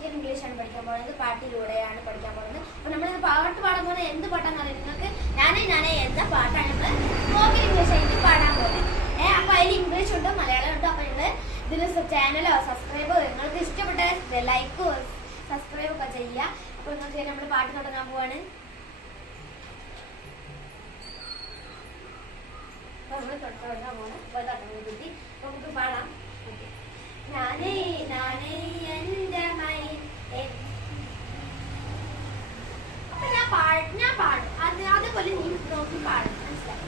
Spoken English ആണ് പഠിക്കാൻ പോകുന്നത്. പാട്ടിലൂടെയാണ് പഠിക്കാൻ പോകുന്നത്. അപ്പൊ നമ്മൾ പാട്ട് പാടാൻ പോകുന്നത് എന്ത് പാട്ടാന്ന് അറിയാം നിങ്ങൾക്ക്? ഞാനേ എന്ന പാട്ടാണ് നമ്മൾ സ്പോക്കൺ ഇംഗ്ലീഷ് ആയിട്ട് പാടാൻ പോകുന്നത്. അപ്പൊ അതിൽ ഇംഗ്ലീഷ് ഉണ്ട്, മലയാളം ഉണ്ട്. അപ്പൊ നിങ്ങൾ ഇതിന് ചാനലോ സബ്സ്ക്രൈബോ നിങ്ങൾക്ക് ഇഷ്ടപ്പെട്ട ലൈക്കോ സബ്സ്ക്രൈബ് ഒക്കെ ചെയ്യുക. അപ്പൊ നിങ്ങൾക്ക് നമ്മൾ പാട്ട് തുടങ്ങാൻ പോവാണ്. നമ്മൾ തുടങ്ങാൻ പോവാണ്. നമുക്ക് പാടാം. നാനേ നാനേ എൻ്റെ മൈ. അപ്പൊ ഞാൻ പാടും അതുപോലെ നീ നോക്കി പാടും, മനസ്സിലായി?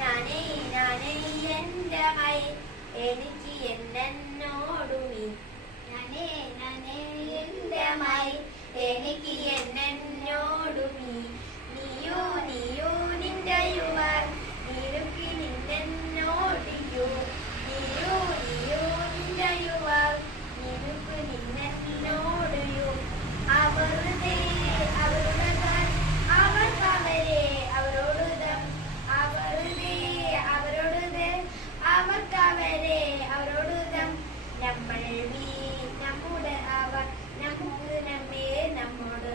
നാനേ നാനേ എൻ്റെ മൈ എനിക്ക് എന്നോടു നീ. നാനേ നാനേ എൻ്റെ മൈ എനിക്ക് എന്നോടു നീ. നീയോ നീയോ നിന്റെ യുവർ നിനക്ക് നിന്നോടിയോ. നീയോ നീയോ നിന്റെ യുവർ നിനക്ക് നിന്നോടിയോ. അവരുടെ അവരുടെ അവർക്കവരെ അവരോട് അവരുടെ അവരോട് അവർക്കവരെ അവരോട് നമ്മൾ നമ്മുടെ അവർ നമുക്ക് നമ്മെ നമ്മോട്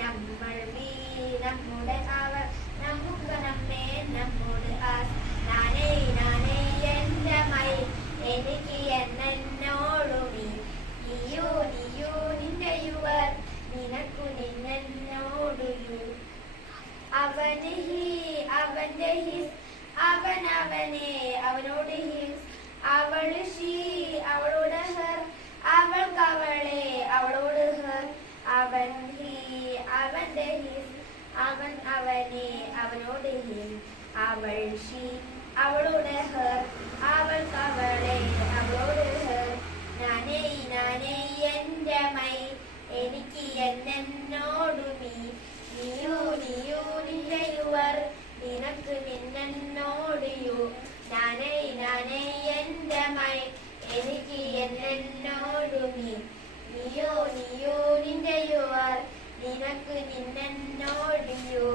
നമ്മൾ നമ്മുടെ അവർ നമുക്ക് നമ്മെ നമ്മോട് നാനേ നാനേ എൻ്റെ മൈ എനിക്ക് എന്നോടു നീ. നീയോ നീയോ നിന്റെ യുവർ നിനക്കു നിന്നോടു യു. അവന് ഹി അവന്റെ ഹിസ് അവൻ അവനെ അവനോട് ഹിസ്. അവള് ഷീ അവളോട് ഹർ അവൾക്ക് അവളെ അവളോട് ഹർ. അവൻ ഹി അവന്റെ ഹിസ് അവൻ അവനെ അവനോട് ഹിം. അവൾ ഷീ അവളോട് ഹർ അവൾക്ക് അവളെ അവളോട് ഹർ. നാനേ നാനേ എൻ്റെ മൈ എനിക്ക് എന്നോടു നീ. നീയോ നീയോ നിന്റെ യുവർ നിനക്ക് നിന്നോട് യു. നാനേ നാനേ എൻ്റെ മൈ എനിക്ക് എന്നോടു നീ. നീയോ നീയോ നിന്റെ യുവർ നിനക്ക് നിന്നോട് യു.